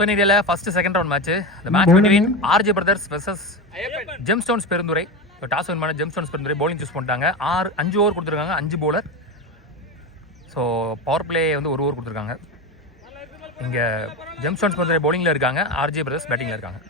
So இன்றைக்கில் first second round match. இந்த match between RJ brothers versus gemstones Perundurai. இப்போ toss win பண்ண gemstones Perundurai bowling choose பண்ணிட்டாங்க. 5 over கொடுத்துருக்காங்க, 5 பவுலர். ஸோ பவர் பிளே வந்து 1 ஓவர் கொடுத்துருக்காங்க. இங்கே ஜெம்ஸ்டோன்ஸ் பெருந்துறை பவுலிங்கில் இருக்காங்க, ஆர்ஜே பிரதர்ஸ் பேட்டிங்கில் இருக்காங்க.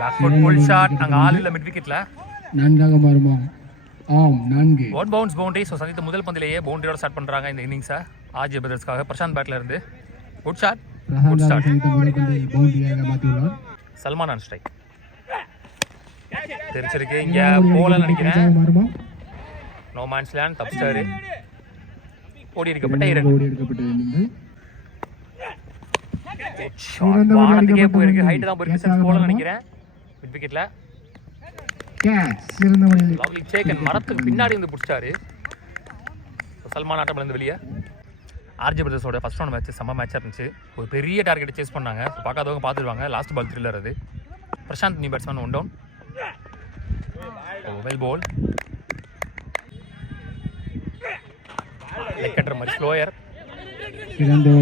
பேக்வர்ட் புல் ஷாட், அங்கே ஆள் இல்லை மிட் விக்கெட்டில். 4 மாறுமா? ஆம், 4. One bounce boundary. ஸோ சந்தித்த முதல் பந்திலேயே பவுண்டரியோட ஸ்டார்ட் பண்ணுறாங்க இந்த இன்னிங்ஸை ஆர்ஜே பிரதர்ஸ்க்காக. பிரசாந்த் பேட்டில் இருந்து good shot, good start. Salman on strike. தெரிச்சிருக்கு, இங்கே போல நினைக்கிறேன். நோ மேன்ஸ் லேண்ட், தப்ஸ்டாரு. ஓடி எடுக்கப்பட்ட 2. வானத்துக்கே போயிருக்கு, ஹைட் தான் போயிருக்கு. போல நினைக்கிறேன் மிட் விக்கெட்ல. லவ்லி சேக்கன் மரத்துக்கு பின்னாடி வந்து பிடிச்சாரு. சல்மான் ஆட்டம் இருந்து வெளியே. ஆர்ஜே பிரதர்ஸோட ஃபர்ஸ்ட் ரவுண்ட் மேட்ச் செம்ம மேட்சாக இருந்துச்சு. ஒரு பெரிய டார்கெட்டை சேஸ் பண்ணாங்க. பார்க்காதவங்க பார்த்துருவாங்க. லாஸ்ட் பால் த்ரில்லர் அது. Prashanth new batsman 1 down. Well ball leg கட்டுற மாதிரி ஸ்லோயர். 2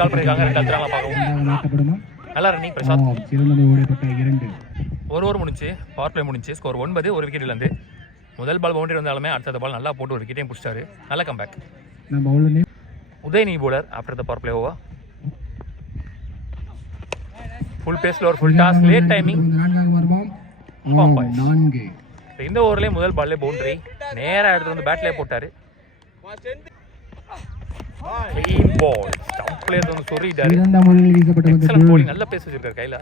கால் பண்ணிருக்காங்க. 2 அழுத்துறாங்க பார்க்கவும். நல்லா ரன்னிங் பிரசாந்த். 1 ஓவர் முடிஞ்சு, பவர் பிளே முடிஞ்சு. ஸ்கோர் 9, 1 விக்கெட் இழந்து. முதல் பால் பவுண்டரி வந்தாலுமே அடுத்த பால் நல்லா போட்டு 1 விக்கெட்டையும் பிடிச்சாரு. நல்ல comeback. Udhayanidhi bowler after the power play over. Full பேஸ்ல ஒரு ஃபுல் டாஸ், லேட் டைமிங். இந்த ஓவர்லேயே முதல் பால்லே பவுண்டரி. நேராக எடுத்து வந்து பேட்லேயே போட்டாரு. Clean ball. ஸ்டம்ப்லேயே வந்து சொறிட்டாரு. Excellent bowling. நல்ல பேஸ் வச்சிருக்காரு கையில்.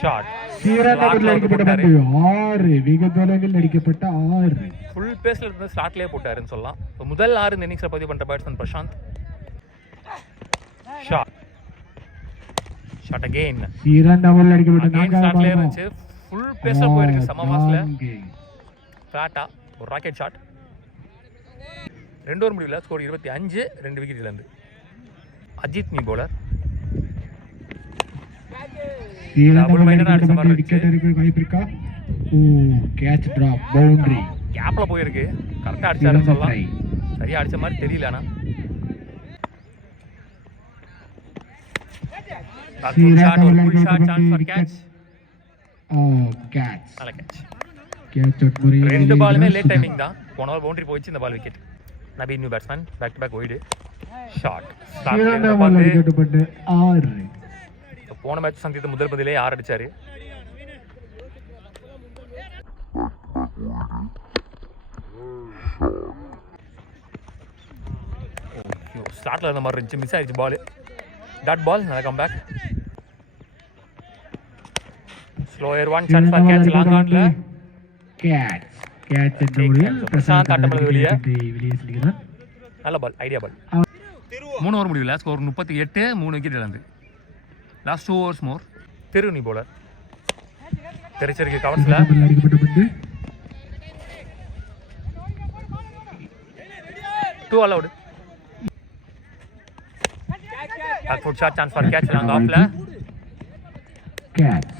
ஷாட். ஃபுல் பேஸ்ல இருந்து ஸ்லாட்லயே போட்டாருன்னு சொல்லலாம். முதல் 6 இந்த இன்னிங்ஸ்ல பதிவு பண்ற batsman Prashanth. Shot. Shot again. ஸ்லாட்லயே இருந்துச்சு. ஃபுல் பேஸ்ல போயிருக்கு. சம மாஸ்ல ஃபிளாட்டா ஒரு ராக்கெட் ஷாட். 2 ஓவர் முடியல. ஸ்கோர் 25, 2 விக்கெட் இழந்து. Ajith new bowler. டபுள் மைனர் அடிச்ச மாதிரி இருக்கு. Catch drop boundary. கேப்ல போயிருக்கு. கரெக்டா அடிச்சாருன்னு சொல்லலாம். சரியா அடிச்ச மாதிரி தெரியல. ஆனா ஒரு shot chance for catch. Catch. நல்ல கேட்ச். கேட்ச் அவுட் முறை. 2 பாலுமே லேட் டைமிங் தான். போன பால் பவுண்டரி போயிச்சு, இந்த பால் விக்கெட். நபீன் new batsman back to back wide. Shot. போன மேட்ச் சந்தித்த முதல் பதிலே 6 அடிச்சாரு. ஸ்டார்ட்ல இருந்த மாதிரி இருந்துச்சு, மிஸ் ஆயிடுச்சு பால். Dot ball. நல்ல comeback. Slower 1 chance for catch. Long ஆன்ல கேட்ச். கேட்ச் பிரசாந்த் ஆட்டம்ல வெளியே. நல்ல பால், ஐடியா பால். 3 ஓவர் முடியல. ஸ்கோர் 38, 3 விக்கெட் இழந்து. Last 2 overs more. தெரு நீ போலர். தெரிச்சிருக்கு கவர்ஸ்ல. 2 allowed. Backfoot shot chance for catch. Long ஆஃப்ல கேட்ச்.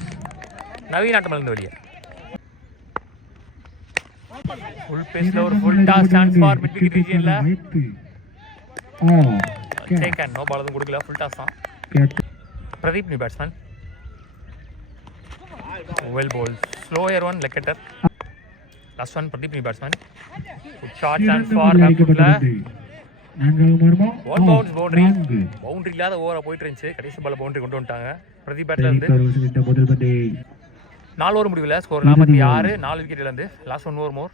நவீன் ஆட்டம்ல இருந்து வெளியே. ஃபுல் பேஸ்ல ஒரு full toss chance for mid wicket ரீஜன்ல. சேக்கன் நோ பால் எதுவும் கொடுக்கல. ஃபுல் டாஸ் தான். Pradeep new batsman. Well ball. Slower 1 leg cutter. Last one Pradeep new batsman. Good shot chance for பேக்ஃபுட்ல. 1 பவுன்ஸ் பவுண்டரி. பவுண்டரி இல்லாத ஓவரா போயிட்டு இருந்துச்சு. கடைசி பால் பவுண்டரி கொண்டு வந்துட்டாங்க பிரதீப் பேட்ல இருந்து. 4 ஓவர் முடியல. ஸ்கோர் 46, 4 விக்கெட் இழந்து. Last 1 over more.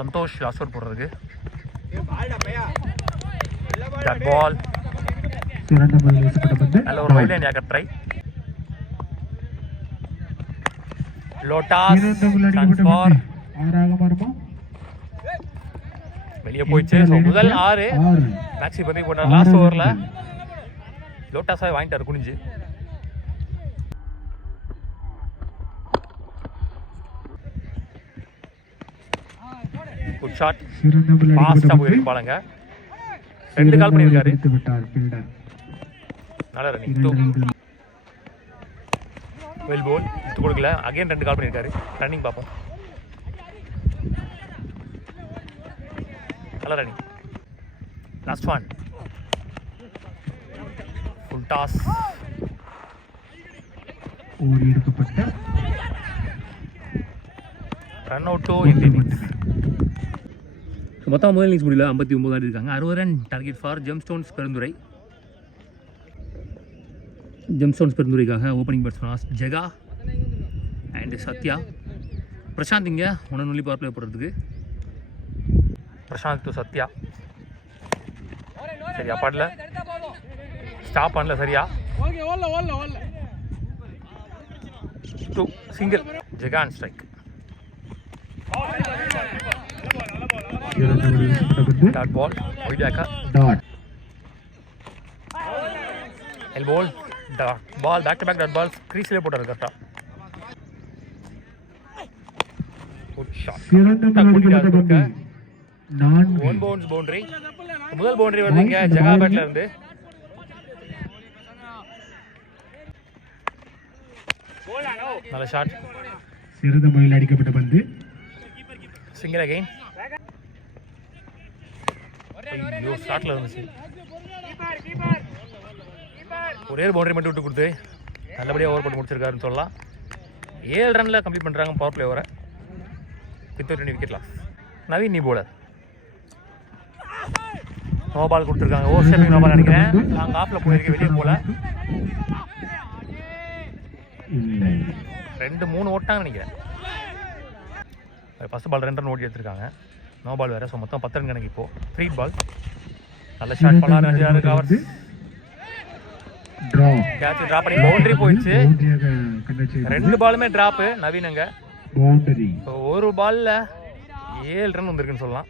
Santhosh last over போடுறதுக்கு. Dot ball. நல்ல ஒரு வைட் லைன் யாக்கர் ட்ரை. லோட்டாஸ் சான்ஸ் ஃபார். வெளியே போயிடுச்சு. முதல் 6 மேக்ஸி பத்தி போட்டார் லாஸ்ட் ஓவர்ல. லோட்டாஸாக வாங்கிட்டாரு குனிஞ்சு. Good shot. ஃபாஸ்டா போயிருக்கு பாலங்க. 2 கால் பண்ணிருக்காரு. நல்ல ரன்னிங் 2 வெல் போல் விட்டு கொடுக்கல. அகைன் 2 கால் பண்ணியிருக்காரு. ரன்னிங் பார்ப்போம். நல்ல running. Last one full toss. ஓடி எடுக்கப்பட்ட ரன் அவுட் டு இன்னிங்ஸ். மொத்தம் முதல் இன்னிங்ஸ் முடியல 59 ஆடி இருக்காங்க. 60 run target for gemstones Perundurai. Gemstones பெருந்துறைக்காக opening batsman Jega and Sathya. Prashanth இங்கே ஒன்று பவர் பிளே போடுறதுக்கு. பிரசாந்த் டு சத்யா. சரியா பாடல, ஸ்டாப் பண்ணல சரியா. 2 single. Jega and strike. Dot ball ஒய்டாக்கா டாட் எல் ball dot ball back to back dot ball கிரீஸ்ல போட்டாரு கரெக்டா. Good shot. One bounce boundary. முதல் பவுண்டரி வருதுங்க ஜெகா பேட்ல இருந்து. நல்ல ஷாட். சிறந்த முறையில் அடிக்கப்பட்ட பந்து. Single again. ஐயோ ஷாட்ல இருந்துச்சு. ஒரே ஒரு பவுண்டரி மட்டும் விட்டு கொடுத்து நல்லபடியாக ஓவர் போட்டு முடிச்சிருக்காருன்னு சொல்லலாம். 7 ரனில் கம்ப்ளீட் பண்ணுறாங்க பவர் பிளே ஓவரை. With 20 wicket loss. நவீன் நீ போலர். நோ பால் கொடுத்துருக்காங்க. ஓவர் ஸ்டெப்பிங் நோ பால் நினைக்கிறேன். நாங்கள் ஆஃபில் போயிருக்க வெளியே போல 2-3 ஓட்டாங்கன்னு நினைக்கிறேன். ஃபர்ஸ்ட் பால் 2 ரன் ஓட்டி எடுத்துருக்காங்க. நோ பால் வேறு. ஸோ மொத்தம் 10 ரன் கணக்கு. இப்போது ஃப்ரீ பால். நல்ல ஷாட் பண்ணலாம். 5 கவர்ஸ். கேட்ச் டிராப் பண்ணி பவுண்டரி போயிடுச்சு. 2 பாலுமே டிராப்பு நவீனங்க. பவுண்டரி. ஒரு பால்ல 7 ரன் வந்திருக்குன்னு சொல்லலாம்.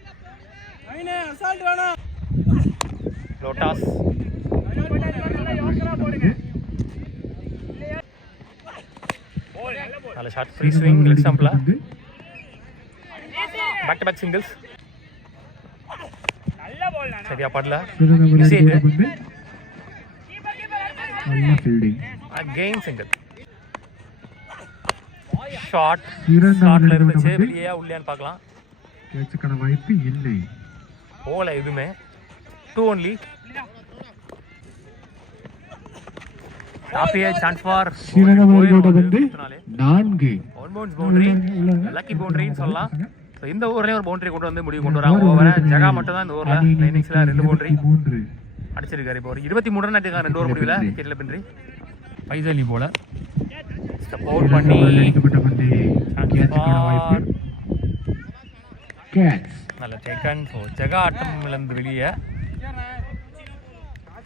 லோட்டாஸ். நல்ல ஷாட். ஃப்ரீ ஸ்விங் லெக் ஸ்டம்ப்ல. Back to back singles. சரியா படல. Again single. ஷாட். ஷாட்ல இருந்துச்சு. வெளியே உள்ளேன்னு பார்க்கலாம். கேட்சுக்கான வாய்ப்பு இல்லை. போல எதுவுமே. 2 only. ஹாப்பியா chance for 4 one bounce boundary. Lucky பவுண்டரின்னு சொல்லலாம். ஸோ இந்த ஓவர்லேயும் ஒரு பவுண்டரி கொண்டு வந்து முடிவு கொண்டு வராங்க. ஓவரை ஜெகா மட்டும் தான் இந்த ஓவரில் இன்னிங்ஸில் 2 பவுண்டரி அடிச்சிருக்காரு. இப்போ ஒரு 23 ரன் அடிச்சிருக்காங்க 2 ஓவர் முடிவில். விக்கெட்டில் பின்றி பைசலி போல ஸ்டெப் அவுட் பண்ணி நல்ல டேக்கன். ஸோ ஜெகா ஆட்டம்லேருந்து வெளியே.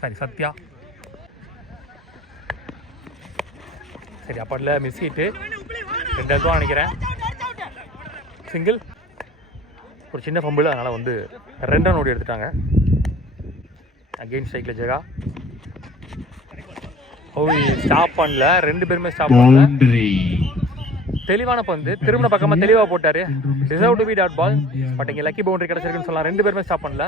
சரி சத்யா. சரி அப்பாட்டில் மிஸ் ஹிட்டு. 2 ரன் நினைக்கிறேன். சிங்கிள். ஒரு சின்ன ஃபம்பிள். அதனால் வந்து 2 ரன் ஓடி எடுத்துட்டாங்க. அகெயின் ஸ்ட்ரைக்கில் ஜெகா. ஸ்டாப் பண்ணல. 2 பேருமே ஸ்டாப் பண்ணல. தெளிவான பந்து. திரும்ப பக்கமாக தெளிவாக போட்டார். Deserve to be dot ball. But இங்கே லக்கி பவுண்டரி கிடச்சிருக்குன்னு சொல்லலாம். 2 பேருமே ஸ்டாப் பண்ணல.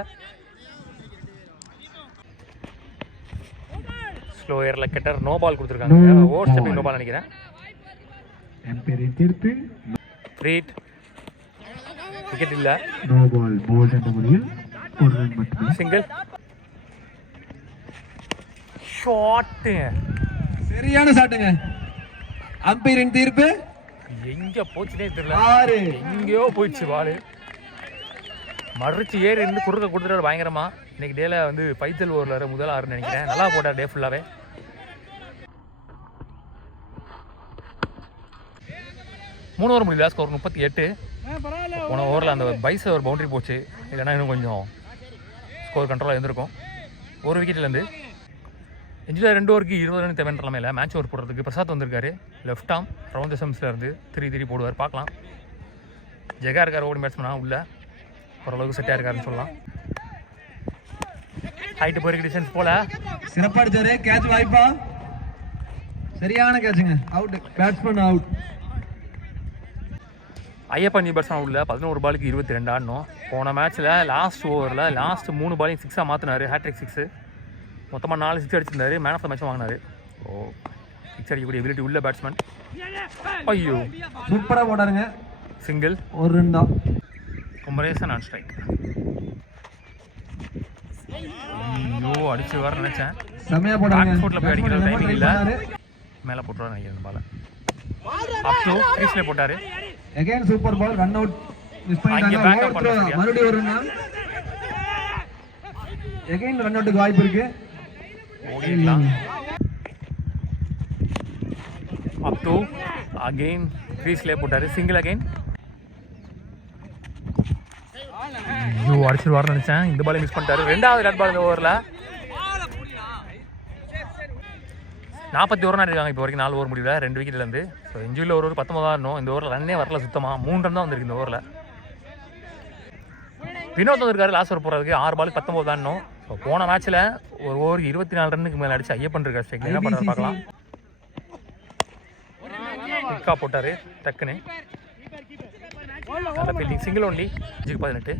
ஸ்லோ ஏரில் கெட்டர். நோ பால் கொடுத்துருக்காங்க. ஓவர் ஸ்டெப்பிங் நோ பால் நினைக்கிறேன். ரீட். விக்கெட் இல்லை. சிங்கிள். ஷாட்டு. சரியான ஷாட்டுங்க. அம்பையரின் தீர்ப்பு. எங்க போச்சுனே தெரியல. எங்கேயோ போயிடுச்சு பால். மறுச்சு ஏறி இருந்து குறுக்க கொடுத்துட்டாரு பயங்கரமா. இன்னைக்கு டேல வந்து பைத்தல் ஓவரில் முதல் 6 நினைக்கிறேன். நல்லா போட்டார் டே ஃபுல்லாவே. மூணு ஓவர் முடியல. ஸ்கோர் 38. போன ஓவரில் அந்த பைஸ் ஒரு பவுண்டரி போச்சு. இல்லைன்னா இன்னும் கொஞ்சம் ஸ்கோர் கண்ட்ரோலாக இருந்திருக்கும். ஒரு விக்கெட்லேருந்து இன்ஜில் 2 ஓவருக்கு 20 ரன் தேவைன்ற நிலைமையில் மேட்ச் ஓவர் போடுறதுக்கு பிரசாத் வந்திருக்காரு. லெஃப்ட் ஆம் ரவுண்ட் த சம்ஸில் இருந்து 3 போடுவார். பார்க்கலாம். ஜெகா இருக்கார் ஓடி பேட்ஸ்மேனா உள்ள. ஓரளவுக்கு செட்டாக இருக்காருன்னு சொல்லலாம். ஹைட்டு போயிருக்கு டிஸ்டன்ஸ் போல. சிறப்பாக அடிச்சாரு. கேட்ச் வாய்ப்பா. சரியான கேட்சுங்க. Out. Batsman out. Ayyappa new batsman அவுட்ல. 11 பாலுக்கு 22 ஆடணும். போன மேட்ச்சில் லாஸ்ட் ஓவரில் லாஸ்ட் 3 பாலையும் 6 மாற்றினார். ஹேட்ரிக் 6. மொத்தமாக 4 சிக்ஸ் அடிச்சிருந்தாரு, மேன் ஆஃப் த மேட்சும் வாங்கினாரு. ஓ, சிக்ஸ் அடிக்கக்கூடிய எபிலிட்டி உள்ள பேட்ஸ்மேன். ஐயோ, சூப்பரா போட்டாருங்க. சிங்கிள், ஒரு ரன் தான். Kumaresan on strike. ஐயோ, அடிச்சு வர நினைச்சேன். செமையா போட்டாருங்க. பேக் ஃபுட்ல போய் அடிக்கிற டைமிங் இல்ல, மேலே போட்டுருவாரு நினைக்கிறேன் பால. அப் டு கிரீஸ்ல போட்டாரு. அகைன் சூப்பர் பால், ரன் அவுட் மிஸ் அங்க பண்ணிட்டாங்க. back up ஓவர் பண்ண த்ரோ, சரியா? மறுபடியும் ஒரு ரன். அகைன் ரன் அவுட்டுக்கு வாய்ப்பு இருக்கு. ஓடிடலாம். அப் டு அகைன் கிரீஸ்ல போட்டாரு, சிங்கிள் அகைன். ஐயோ, அடிச்சிருவாருன்னு நினைச்சேன், இந்த பாலை மிஸ் பண்ணிட்டாரு. ரெண்டாவது ரெட் பால் இந்த ஓவரில். 41 ரன் இருக்காங்க இப்போ வரைக்கும், 4 ஓவர் முடியல, 2 விக்கெட்லேருந்து. ஸோ இன்ஜுரியில் ஒரு 19 ஆடணும். இந்த ஓவரில் ரன்னே வரல சுத்தமாக, 3 ரன் தான் வந்திருக்கு இந்த ஓவரில். வினோத் வந்திருக்காரு லாஸ்ட் ஓவர் போகிறதுக்கு, 6 பாலுக்கு 19 ஆடணும். ஸோ போன மேட்ச்சில் ஒரு ஓவருக்கு 24 ரன்னுக்கு மேலே அடிச்சு ஐயப்பன் இருக்காரு ஸ்ட்ரைக். என்ன பண்ணுறது பார்க்கலாம். பிக்கா போட்டார் டக்குன்னு, நல்ல ஃபீல்டிங், சிங்கிள் ஒன்லி, 18.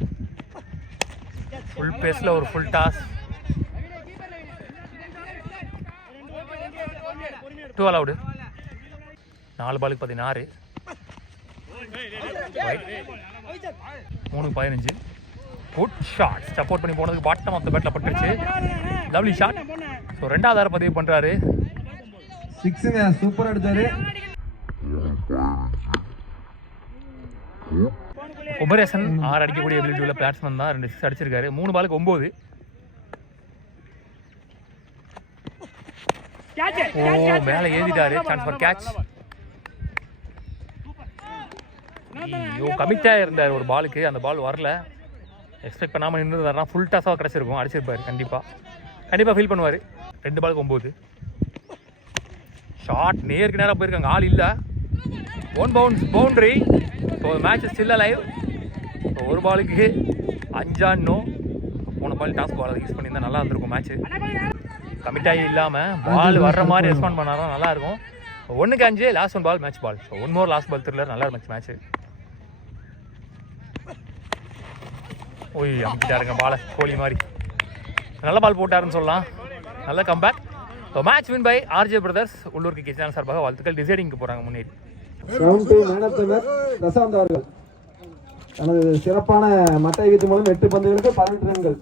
ஃபுல் பேஸில் ஒரு ஃபுல் டாஸ், 2 அலவுடு. 4 பாலுக்கு 16, 3க்கு 15. குட் ஷாட், சப்போர்ட் பண்ணி போனதுக்கு பாட்டம் ஆஃப் த பேட்டில் பட்டுருச்சு. Lovely shot. ஸோ 2வது பதிவு பண்ணுறாரு. சிக்ஸுங்க, சூப்பராக அடிச்சாரு. குமரேசன் 6 அடிக்கக்கூடிய எபிலிட்டி உள்ள பேட்ஸ்மேன் தான், 2 சிக்ஸ் அடிச்சிருக்காரு. 3 பாலுக்கு 9. ஓ, மேலே ஏறிட்டாரு, சான்ஸ் ஃபார் கேட்ச். ஐயோ, கமிட்டாக இருந்தார் ஒரு பாலுக்கு, அந்த பால் வரல. எக்ஸ்பெக்ட் பண்ணாமல் நின்றுதாருனா ஃபுல் டாஸாக கிடச்சிருக்கும், அடிச்சிருப்பாரு கண்டிப்பாக ஃபீல் பண்ணுவார். 2 பாலுக்கு 9. ஷார்ட் நேருக்கு நேராக போயிருக்காங்க, ஆள் இல்லை. 1 boundary. So match still alive. So ஒரு பாலுக்கு 5 ஆடணும். போன பால் டாஸ் பால் யூஸ் பண்ணியிருந்தா நல்லா இருந்திருக்கும் மேட்ச்சு. கமிட்டாகி இல்லாமல் பால் வர்ற மாதிரி ரெஸ்பாண்ட் பண்ணாலும் நல்லாயிருக்கும். 1க்கு 5, last 1 ball match ball. So 1 more last ball thriller, நல்லா இருந்துச்சு மேட்ச்சு. ஓய், அமுக்கிட்டாருங்க பாலை கோலி மாதிரி. நல்ல பால் போட்டாருன்னு சொல்லலாம், நல்ல comeback. So match win by RJ brothers. உள்ளூர் கிரிக்கெட் சேனல் சார்பாக வாழ்த்துக்கள். டிசைடிங்க்கு போகிறாங்க முன்னேறி. Round 2 man of the match Prashanth அவர்கள் தனது சிறப்பான மட்டை வீச்சு மூலம் 8 பந்துகளுக்கு 18 ரன்கள்.